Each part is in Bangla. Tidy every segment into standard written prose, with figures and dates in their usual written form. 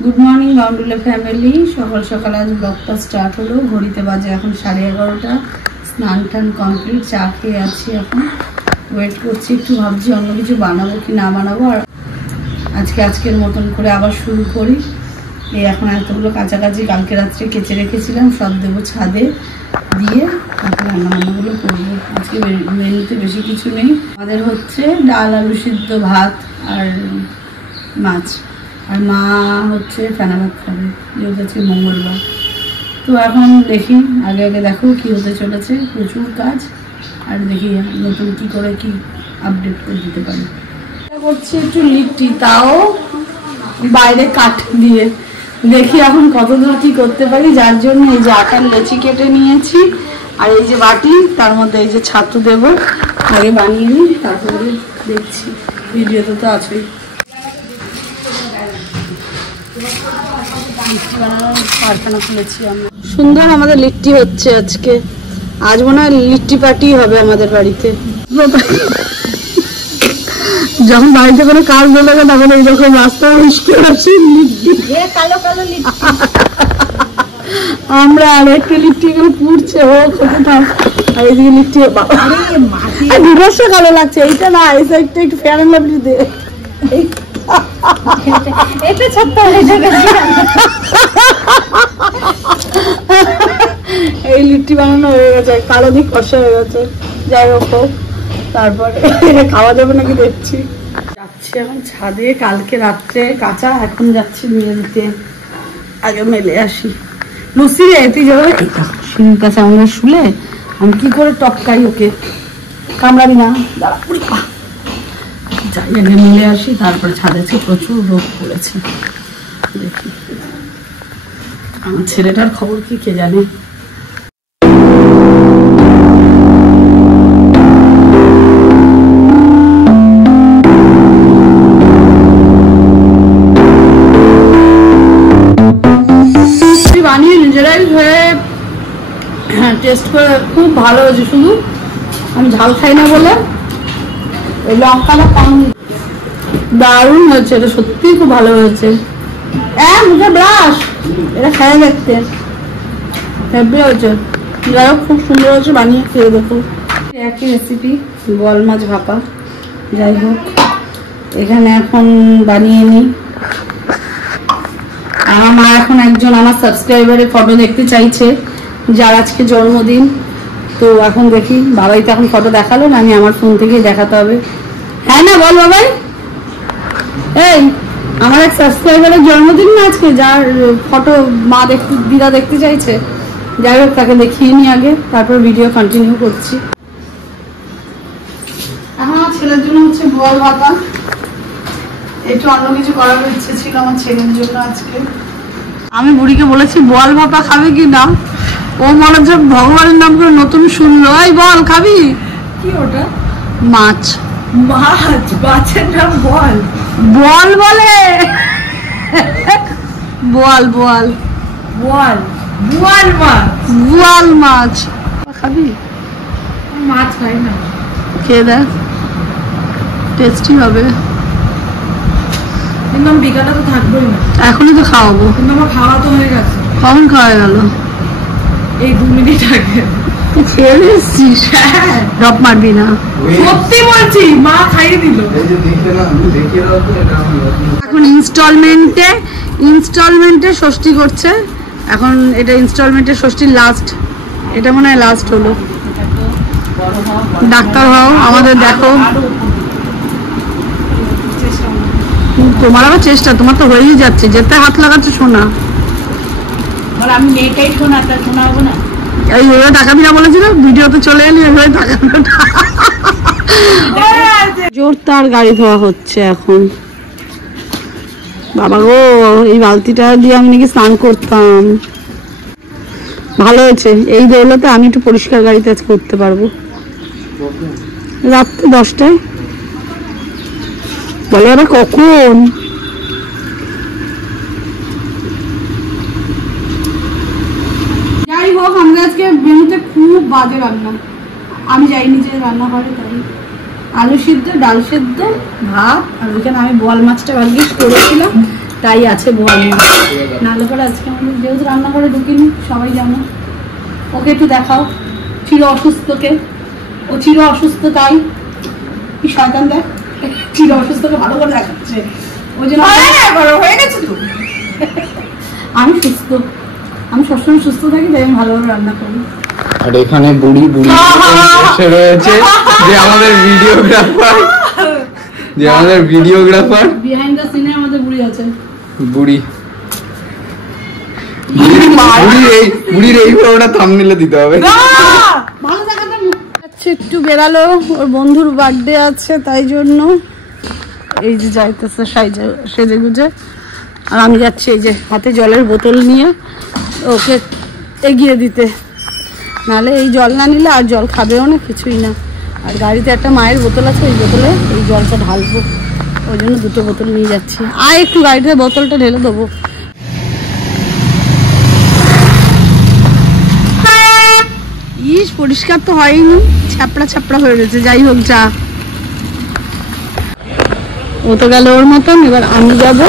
गुड मर्निंग बाउंडुले फैमिली सकाल सकाल आज ब्लगटा स्टार्ट हलो घड़ीते बाजे এখন 11:30 স্নান টান কমপ্লিট চা খেয়ে আছি এখন ওয়েট করছি একটু ভাবছি অন্য কিছু বানাবো কি না বানাবো আর আজকের মতন করে আবার শুরু করি এই এখন এতগুলো কাঁচাকাচি কালকে রাতে কেচে রেখেছিলাম সব দেব ছাদে দিয়ে তারপর রান্নাবান্নাগুলো করবো আজকে মেনুতে বেশি কিছু নেই আমাদের হচ্ছে ডাল আলু সিদ্ধ ভাত আর মাছ আর মা হচ্ছে ফেনা ভাত খাবে যেহেতু আজকে মঙ্গলবার তো এখন দেখি আগে দেখো কি হতে চলেছে প্রচুর কাজ আর দেখি নতুন কি করে কি আপডেট করে দিতে পারি করছি একটু লিট্টি তাও বাইরে কাঠ দিয়ে দেখি এখন কতদূর কি করতে পারি যার জন্য এই যে আটার লেচি কেটে নিয়েছি আর এই যে বাটি তার মধ্যে এই যে ছাতু দেবো আগে বানিয়ে নিই তারপরে দেখছি ভিডিওতে তো আছেই সুন্দর আমাদের লিট্টি হচ্ছে আজকে আজ মনে হয় লিট্টি পার্টি হবে আমাদের বাড়িতে যখন বাড়িতে কোনো কাজ বলে গেল তখন এইরকম রাস্তা আমরা আর একটু লিট্টি করে পুড়ছে হোক আর এইদিকে লিট্টি দুর্গা কালো লাগছে এইটা না এই সাইডটা একটু ফেয়ার এন্ড লাভলি দে এটা ছোট্ট এই লিট্টি বানানো হয়ে গেছে কালো দিক কষা হয়ে গেছে যাই হোক তারপরে খাওয়া যাবে নাকি দেখছি যাচ্ছি এখন ছাদে কালকে রাত্রে কাঁচা এখন যাচ্ছি মেলে দিতে আগে মেলে আসি লুসি রে তুই যাবে সিঁড়ির কাছে আমরা শুলে আমি কি করে টপকাই ওকে কামড়াবি না দাঁড়া যাই আগে মিলে আসি তারপরে ছাদে প্রচুর রোদ পড়েছে দেখি আমার ছেলেটার খবর কি কে জানে বানিয়ে নিজেরাই হয়ে টেস্ট করে খুব ভালো হয়েছে শুধু আমি ঝাল খাই না বলে লঙ্কাটা কম দারুণ হয়েছে এটা সত্যি খুব ভালো হয়েছে মুখে ব্রাশ এটা খাই দেখতে হেভি হয়েছে যাই হোক খুব সুন্দর হয়েছে বানিয়ে খেয়ে দেখো একই রেসিপি বল মাছ ভাপা যাই হোক এখানে এখন বানিয়ে নিই আমার এখন একজন আমার সাবস্ক্রাইবারের ফটো দেখতে চাইছে যার আজকে জন্মদিন তো এখন দেখি বাবাই তো এখন ফটো দেখালো না আমি আমার ফোন থেকেই দেখাতে হবে হ্যাঁ না বল বাবাই এই আমার এক সাবস্ক্রাইবারের জন্মদিন না আজকে যার ফটো মা দেখতে দিদা দেখতে চাইছে যাই হোক তাকে দেখিয়ে নি আগে তারপর ভিডিও কন্টিনিউ করছি এখন আমার ছেলের জন্য হচ্ছে বল ভাপা একটু অন্য কিছু করার ইচ্ছে ছিল আমার ছেলের জন্য আজকে আমি বুড়িকে বলেছি বল ভাপা খাবে কি না ও মনে হচ্ছে ভগবানের নাম করে নতুন শুনলো এই বল খাবি কি ওটা মাছ মাছ মাছের নাম বল বল বলে বল বল বল বল মাছ বল মাছ খাবি মাছ খাই না খেয়ে দেখ টেস্টি হবে কিন্তু আমি বিকালটা তো থাকবোই না এখনই তো খাওয়াবো কিন্তু আমার খাওয়া তো হয়ে গেছে কখন খাওয়া গেল এই 2 মিনিট আগে তুই খেয়ে নিচ্ছিস ড্রপ মারবি না সত্যি বলছি মা খাইয়ে দিল এখন ইনস্টলমেন্টে ষষ্ঠী করছে এখন এটা ইনস্টলমেন্টের ষষ্ঠীর লাস্ট এটা মনে হয় লাস্ট হলো ডাক্তার হও আমাদের দেখো তোমার আবার চেষ্টা তোমার তো হয়েই যাচ্ছে যেতে হাত লাগাচ্ছে শোনা আমি মেয়েটাই শোনাটা শোনাবো না এইভাবে তাকাবি না বলেছিল ভিডিওতে চলে এলি এইভাবে তাকাবি জোর তার গাড়ি ধোয়া হচ্ছে এখন বাবা গো এই বালতিটা দিয়ে আমি নাকি স্নান করতাম ভালো হয়েছে এই দৌলতে আমি একটু পরিষ্কার গাড়িতে আজকে করতে পারবো রাত্রে 10টায় বলে আবার কখন যাই হোক আমরা আজকে মেনুতে খুব বাজে রান্না আমি যাইনি যে রান্না করে তাই আলু সিদ্ধ ডাল সিদ্ধ ভাত আর ওইখানে আমি বোয়াল মাছটা ভাগ্যিস করেছিলাম তাই আছে বোয়াল মাছ। নাহলে পরে আজকে আমাদের যেহেতু রান্নাঘরে ঢুকিনি, সবাই জানো। ওকে একটু দেখাও, চির অসুস্থকে। ও চির অসুস্থ, তাই কি শয়তান দেখ, চির অসুস্থকে ভালো করে দেখাচ্ছে। ওই জন্য হয়ে গেছে তো। আমি সুস্থ, আমি সবসময় সুস্থ থাকি, তাই আমি ভালোভাবে রান্না করি। আর এখানে বুড়ি বুড়ি বসে রয়েছে, যে আমাদের ভিডিওগ্রাফার, যে আমাদের ভিডিওগ্রাফার বিহাইন্ড দ্য সিনে আমাদের বুড়ি আছে। বুড়ি বুড়ির এই পুরোটা থাম্বনেলে দিতে হবে। ভালো দেখাতে একটু বেরালো, ওর বন্ধুর বার্থডে আছে, তাই জন্য এই যে যাইতেছে সেজে গুজে। আর আমি যাচ্ছি এই যে হাতে জলের বোতল নিয়ে ওকে এগিয়ে দিতে, নাহলে এই জল না নিলে আর জল খাবেও না, কিছুই না। আর গাড়িতে একটা মায়ের বোতল আছে, ওই বোতলে এই জলটা ঢালবো, ওই জন্য দুটো বোতল নিয়ে যাচ্ছি। আর একটু গাড়িতে বোতলটা ঢেলে দেবো। ইস, পরিষ্কার তো হয়নি, ছাপড়া ছাপড়া হয়ে গেছে। যাই হোক, যা, ও তো গেল ওর মতন, এবার আমি যাব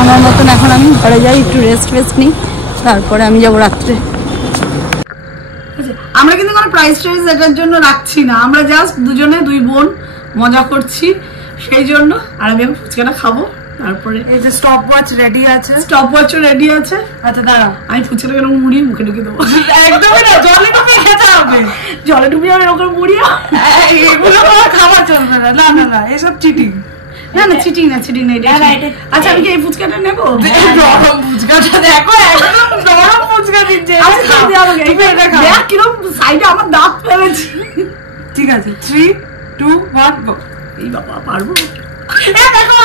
আমার মতন। এখন আমি ঘরে যাই, একটু রেস্ট নিই, তারপরে আমি যাবো রাত্রে। আমরা কিন্তু কোনো প্রাইস ট্রাইস এটার জন্য রাখছি না, আমরা জাস্ট দুজনে, দুই বোন মজা করছি সেই জন্য। আর আমি এখন ফুচকাটা খাবো, তারপরে এই যে স্টপ ওয়াচ রেডি আছে। স্টপ ওয়াচও রেডি আছে। আচ্ছা দাঁড়া, আমি ফুচকাটা কেন মুড়িয়ে মুখে ঢুকে দেবো। একদমই না, জলে ডুবিয়ে খেতে হবে। জলে ডুবিয়ে আমি ওরকম মুড়িয়ে, এগুলো খাবার চলবে না। না না না, এসব চিটিং। না না, চিটিং না, চিটিং না এটা। আচ্ছা, আমি কি এই ফুচকাটা নেবো? নরম ফুচকাটা দেখো, একদম নরম ফুচকা দিচ্ছে। দেখ কিরকম সাইডে আমার দাঁত ফেলেছি। ঠিক আছে, 3, 2, 1 গো। এই বাবা, পারবো? দেখো,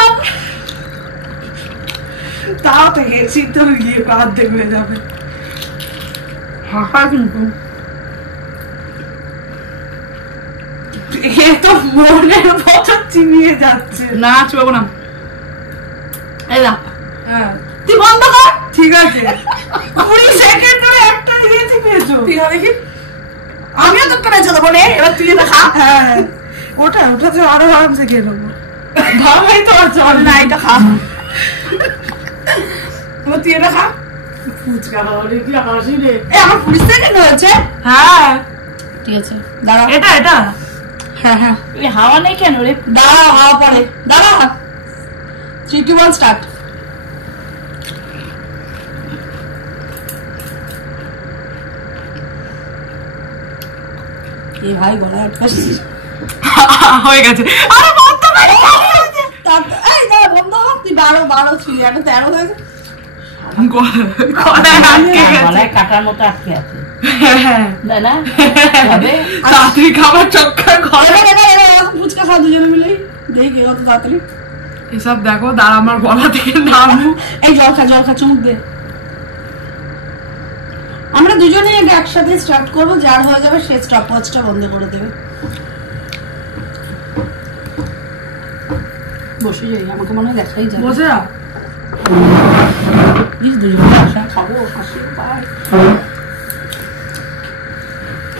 তাও তো হেসি তো গিয়ে কাঁধ দেখবে যাবে। হাঁকা কিন্তু এ তো মনের মতো চিনিয়ে যাচ্ছে। না, চুবাবো না। এই না, হ্যাঁ তুই বন্ধ কর। ঠিক আছে, 20 সেকেন্ড ধরে একটা দিয়েছি, পেয়েছো? ঠিক আছে, দেখি আমিও তো পেরেছো দেবো রে। এবার তুই এটা খা। হ্যাঁ, ওটা তো আরো আরামসে খেয়ে নেবো। ভালোই তো চল না, এটা খা। তুই এটা খা। ফুচকা খাওয়ারে কি হাসি রে। আমার 20 সেকেন্ড হয়েছে। হ্যাঁ ঠিক আছে, দাঁড়া। এটা হ্যাঁ হ্যাঁ, হাওয়া নেই কেন রে? দাঁড়া, হাওয়া পড়ে। দাঁড়া, 3, 2, 1 স্টার্ট। এই ভাই গলায় আটকাছিস। হয়ে গেছে। আরে বন্ধ করে। এই দাঁড়া, বন্ধ। তুই 12 ছিল, এটা 13 হয়েছে। গলায় কাটার মতো আটকে আছে। তাড়াতাড়ি খাবার চক্কর ঘরে। ফুচকা খাওয়া দুজনে মিলে, দেখি কত তাড়াতাড়ি। এসব দেখো, দাঁড়া আমার গলা থেকে নামু। এই জল খা, চুমুক দে। আমরা দুজনে একসাথে স্টার্ট করবো, যার হয়ে যাবে সে স্টপ ওয়াচটা বন্ধ করে দেবে। বসে যাই, আমাকে মনে হয় দেখাই যায়। বসে যা, খাবো।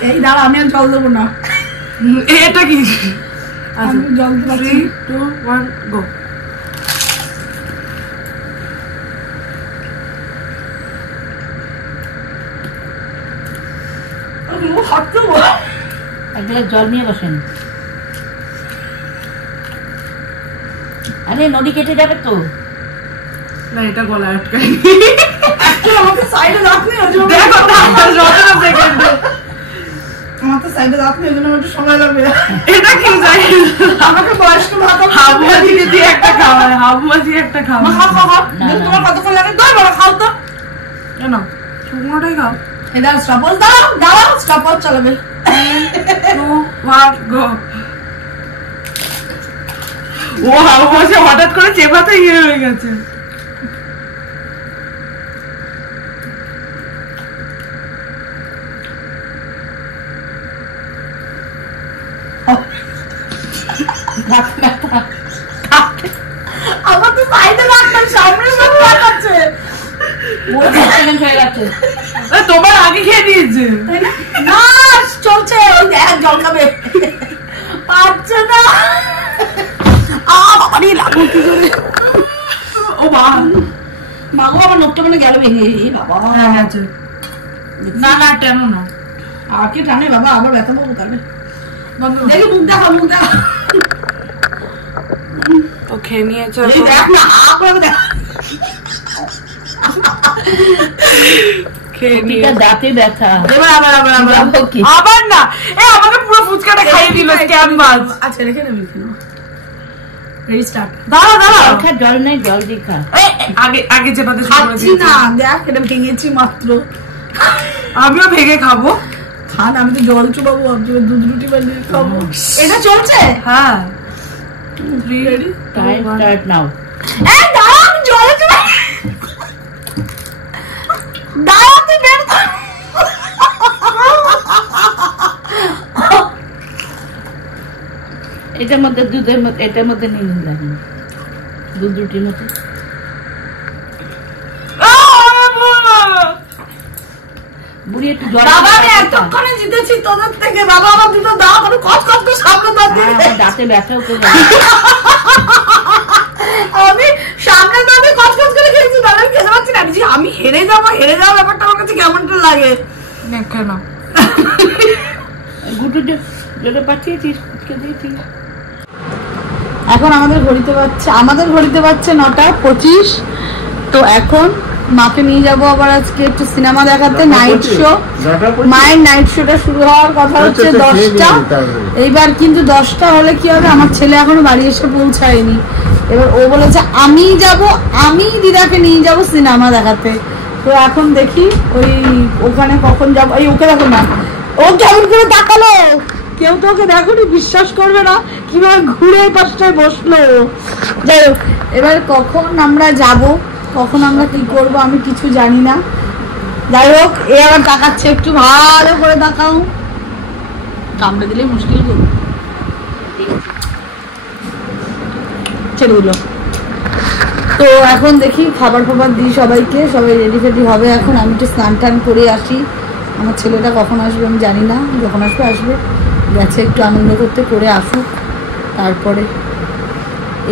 এই দাঁড়া, আমি আর জল দেবো না। এটা কি? আমি জল দেবো। 3, 2, 1 গো। জল নিয়ে বসেন। আরে নদী কেটে যাবে তো। না, এটা গলা আটকায়। আমাকে সাইডে রাখনি, দেখো আমার তো সাইডে রাখনি, ওই জন্য একটু সময় লাগবে। এটা কি যাই, আমাকে বয়স্ক হাবুয়া দিয়ে একটা খাওয়া, হাবুয়া দিয়ে একটা খাওয়া। তোমার কতক্ষণ লাগে? খাও তো, কেন শুকনোটাই খাও। এটা স্টপওয়াচ দাঁড়াও, স্টপওয়াচ চালাবে। 2, 1 গো। ও হাবুয়া হঠাৎ করে চেপাতে ইয়ে হয়ে গেছে। আমার তো সাইডে রাখতাম, সামনে সব রাখাচ্ছে। তোমার আগে খেয়ে দিয়েছে না, চলছে। জল খাবে, পারছে না। বাবারই লাগু কি করে। ও মাগো আমার নোটটা মানে গেল ভেঙে বাবা গেছে না না টানো না আর কি টানে বাবা আবার ব্যথা পাবো তাহলে দেখি মুখ দেখা ও খেয়ে নিয়েছে দেখ না আপনাকে দেখ খেয়ে নিয়ে দাঁতে ব্যথা এবার আবার না আমাকে পুরো ফুচকাটা খাইয়ে দিল স্ক্যাম বাজ আচ্ছা রেখে নেবি রিস্টার্ট দাঁড়া জল নেই জল দি খা আগে চেপাতে খাচ্ছি না দেখ এটা ভেঙেছি মাত্র আমিও ভেঙে খাবো খান আমি তো জল চুবাবো ভাবছি দুধ রুটি বানিয়ে খাবো এটা চলছে হ্যাঁ রেডি টাইম স্টার্ট নাও এই দাঁড়া আমি জল চুবা দাঁড়া তুই বের কর এটার মধ্যে দুধের মধ্যে এটার মধ্যে নিয়ে লাগে দুধ রুটির মধ্যে বুড়ি একটু জল বাবা আমি এতক্ষণে জিতেছি তোদের থেকে বাবা আমার দুটো দাও করে কচ কচ করে সামনে দাঁতে ব্যথাও তো আমি সামনে দাঁতে কচ কচ করে খেয়েছি তাহলে আমি খেতে পারছি না আমি হেরে যাবো ব্যাপারটা আমার কাছে কেমনটা লাগে কেন গুটু যেটা পাঠিয়েছিস দিয়েছিস এখন আমাদের ঘড়িতে পাচ্ছে 9:25 তো এখন মাকে নিয়ে যাবো আবার আজকে একটু সিনেমা দেখাতে নাইট শো মায়ের নাইট শোটা শুরু হওয়ার কথা হচ্ছে 10টা এইবার কিন্তু 10টা হলে কি হবে আমার ছেলে এখনো বাড়ি এসে পৌঁছায়নি এবার ও বলেছে আমি দিদাকে নিয়ে যাব সিনেমা দেখাতে তো এখন দেখি ওখানে কখন যাবো ওকে দেখো না ও কেমন করে তাকালো কেউ তো ওকে দেখোনি বিশ্বাস করবে না কিভাবে ঘুরে পাশটায় বসলো যাই হোক এবার কখন আমরা যাব কখন আমরা কি করব আমি কিছু জানি না যাই হোক এ আবার তাকাচ্ছে একটু ভালো করে তাকাও কামড়ে দিলে মুশকিল করবো ছেড়ে দিল তো এখন দেখি খাবার দিই সবাইকে সবাই রেডি ফেডি হবে এখন আমি একটু স্নান টান করে আসি আমার ছেলেটা কখন আসবে আমি জানি না যখন আসবে গেছে একটু আনন্দ করতে করে আসুক তারপরে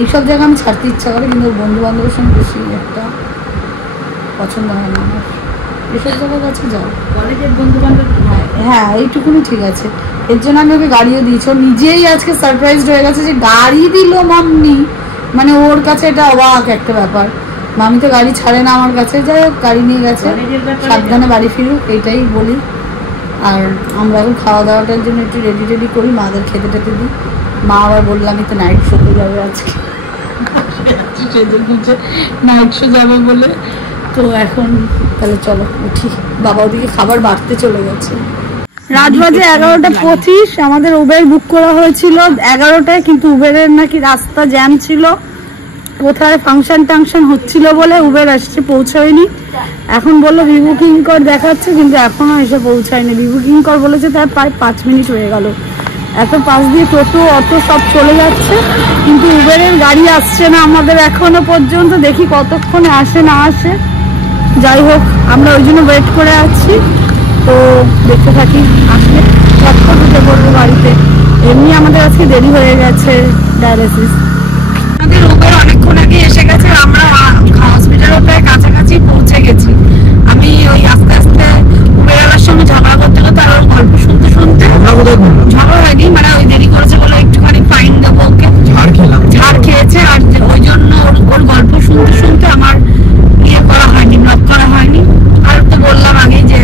এইসব জায়গা আমি ছাড়তে ইচ্ছা করে কিন্তু বন্ধু বান্ধবের সঙ্গে বেশি একটা পছন্দ হয় না আমার এসব জায়গার কাছে যাও কলেজের বন্ধু বান্ধব হ্যাঁ এইটুকুনি ঠিক আছে এর জন্য আমি ওকে গাড়িও দিয়েছি ও নিজেই আজকে সারপ্রাইজড হয়ে গেছে যে গাড়ি দিল মাম্মি মানে ওর কাছে এটা অবাক একটা ব্যাপার মামি তো গাড়ি ছাড়ে না আমার কাছে যাই হোক গাড়ি নিয়ে গেছে সাবধানে বাড়ি ফিরুক এইটাই বলি আর আমরা এখন খাওয়া দাওয়াটার জন্য একটু রেডি করি মাদের খেতে টেতে দিই মা আবার বললাম তো নাইট শোতে যাবে আজকে নাইট শো যাবে বলে তো এখন তাহলে চলো উঠি বাবা ওদিকে খাবার বাড়তে চলে গেছে রাত বাজে 11:25 আমাদের উবের বুক করা হয়েছিল 11টায় কিন্তু উবেরের নাকি রাস্তা জ্যাম ছিল কোথায় ফাংশন হচ্ছিল বলে উবের আসছে পৌঁছায়নি এখন বললো রিবুকিং কর দেখাচ্ছে কিন্তু এখনো এসে পৌঁছায়নি রিবুকিং কর বলেছে তার প্রায় 5 মিনিট হয়ে গেল এত পাশ দিয়ে টোটো অটো সব চলে যাচ্ছে কিন্তু উবেরের গাড়ি আসছে না আমাদের এখনো পর্যন্ত দেখি কতক্ষণে আসে না আসে যাই হোক আমরা ওই জন্য ওয়েট করে আছি তো দেখতে থাকি আসলে চটপট উঠে পড়বো গাড়িতে এমনি আমাদের আজকে দেরি হয়ে গেছে ডায়ালিসিস আমাদের উবের অনেকক্ষণ আগে এসে গেছে আমরা হসপিটালের প্রায় কাছাকাছি পৌঁছে গেছি আমি ওই আস্তে আস্তে উবেরওয়ালার সঙ্গে ঝগড়া করতে আর গল্প শুনতে ঝগড়া হয়নি মানে ওই দেরি করেছে বলে একটুখানি ফাইন দেবো ওকে ঝাড় খেয়েছে আর ওই জন্য ওর গল্প শুনতে আমার করা হয়নি ব্লক করা হয়নি আর তো বললাম আগে যে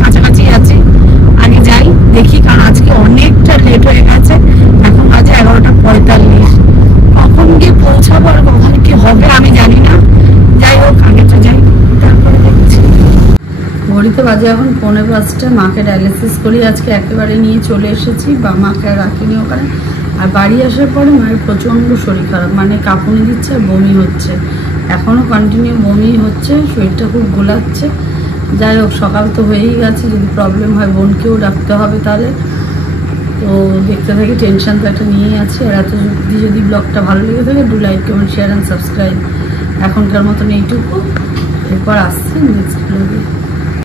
কাছাকাছি আছে আগে যাই দেখি কারণ আজকে অনেকটা লেট হয়ে গেছে এখন বাজে 11:45 কখন গিয়ে পৌঁছাবো আর কখন কি হবে আমি জানি না যাই হোক আগে তো যাই তারপরে দেখছি ঘড়িতে বাজে এখন 4:45 মাকে ডায়ালিসিস করি আজকে একেবারে নিয়ে চলে এসেছি বা মাকে আর রাখিনি ওখানে আর বাড়ি আসার পরে মায়ের প্রচণ্ড শরীর খারাপ মানে কাঁপুনি দিচ্ছে আর বমি হচ্ছে এখনও কন্টিনিউ বমি হচ্ছে শরীরটা খুব গোলাচ্ছে যাই হোক সকাল তো হয়েই গেছে যদি প্রবলেম হয় বোনকেও ডাকতে হবে তাহলে তো দেখতে থাকি টেনশন তো একটা নিয়েই আছে আর এত যদি ব্লগটা ভালো লেগে থাকে do like comment share and subscribe এখনকার মতন এইটুকু এরপর আসছি নেক্সট ব্লগে